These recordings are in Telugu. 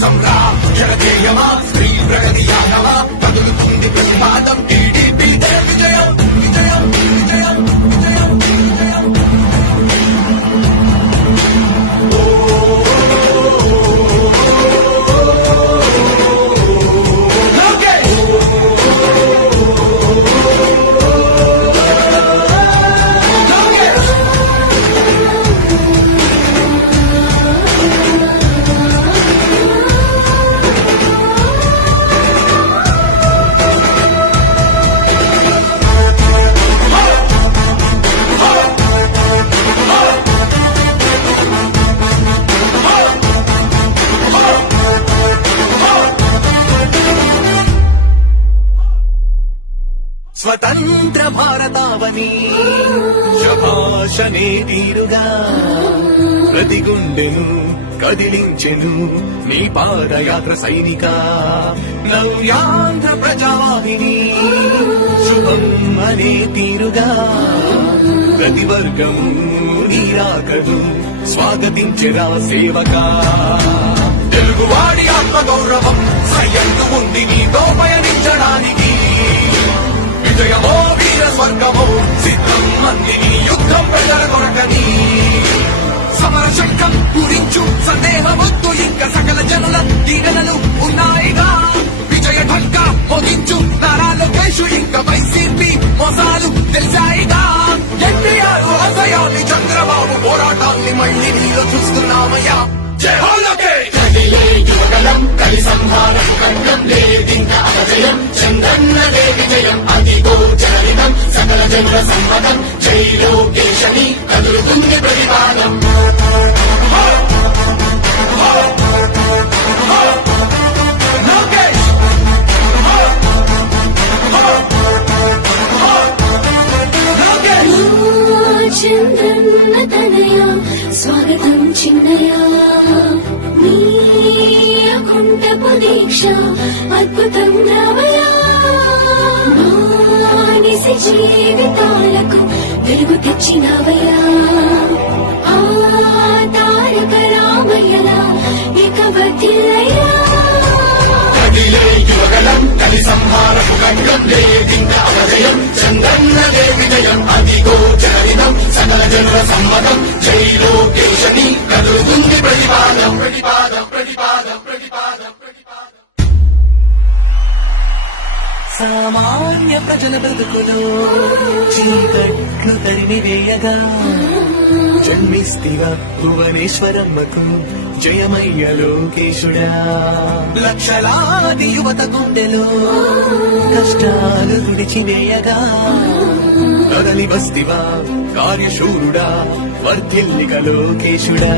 సంరా జనజేయమా స్త్రీ ప్రగతి యాగమా కదులుతుంది ప్రతిపాదం టీడీపీ విజయం విజయం విజయం విజయం విజయం స్వతంత్ర భారతావని శభాషనే తీరుగా ప్రతి గుండెను కదిలించెను నీ పాదయాత్ర సైనిక నవ్యాంధ్ర ప్రజావాహిని శుభం అనే తీరుగా ప్రతి వర్గము నీరాకను స్వాగతించెరా సేవక తెలుగువాడి ఆత్మగౌరవం సయ్యందు ఉంది నీతో పయనించడానికి విజయమో వీర స్వర్గమో సిద్ధం మందిని యుద్ధం ప్రజల కొరకని సమర శంఖం పూరించు సందేహమొద్దు ఇంకా సకల జనుల దీవెనలు ఉన్నాయిగా విజయ ఢంకా మోగించు నారా లోకేష్ ఇంకా వైసీపీ మోసాలు తెలిసాయిగా ఎన్టీఆర్ ఆశయాన్ని చంద్రబాబు పోరాటాన్ని మళ్ళీ నీలో చూస్తున్నామయ్యా జై హో లోకేష్ యువగలం కలి సంహారం ఖండం లేదింక అపజయం చంద్రన్నదే విజయం అదిగో చరితం సకల జనుల సమ్మతం జై లోకేశని కదులుతుంది ప్రతిపాదం చంద్రన్న తనయ స్వాగతం చిన్నయ నీ అకుంఠ పరీక్ష అద్భుతం రామయ మానిసి జీవితాలకు వెలుగు తెచ్చినవయా ఆ తారక రామయ్యలా ఇక వర్ధిల్లయ్యా యువగలం కలి సంహారపు ఖండం లేదింక అపజయం చంద్రన్నదే విజయం అదిగో చరితం సకల జనుల సమ్మతం జై లోకేశని కదులుతుంది ప్రతిపాదం ప్రతిపాదం ప్రతిపాదం ప్రతిపాదం ప్రతిపాదం సామాన్య ప్రజల బ్రతుకులో చీకట్లు తరిమివేయగా జన్మిస్తిగా భువనేశ్వరమ్మకు జయమయ్య లోకేశుడా లక్షలాది యువత గుండెలో కష్టాలు తుడిచివేయగా కదలి వస్తివా కార్యశూరుడా వర్ధిల్లిక లోకేశుడా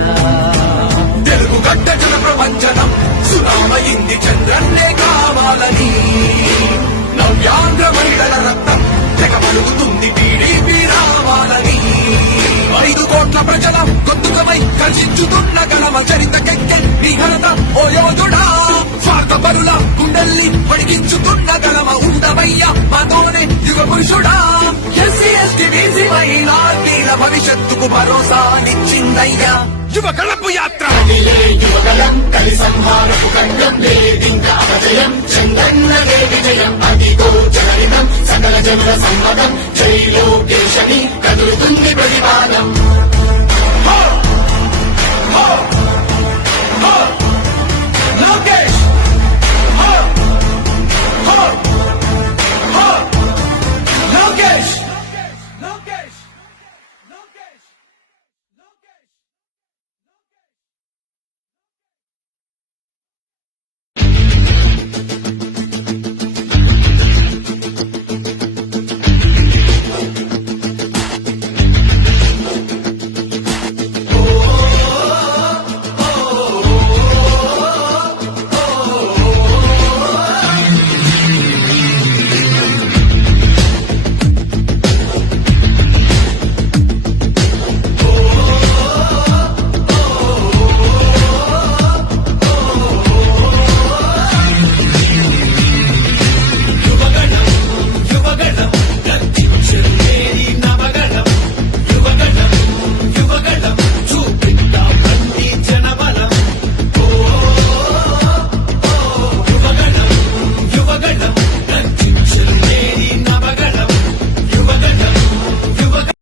తెలుగు గడ్డ జన ప్రపంచనం సునామయింది చంద్రన్నే కావాలని నవ్యాంధ్ర మహిళల రక్తం తెగ పలుకుతుంది టీడీపీ రావాలని 5 కోట్ల ప్రజల గొంతుకమై కర్షించుతున్న గణమ చరితకెక్కె నీ ఘనత ఓ యోధుడా స్వార్థ పరుల గుండెల్ని పడిగించుతున్న గణమ ఉండవయ్య మాతోనే యుగ పురుషుడా ఎస్సీ ఎస్టీ బీసీ మహిళల భవిష్యత్తుకు భరోసా నిచ్చిందయ్యా యువ కళపు యాత్ర యువగలం కలి సంహార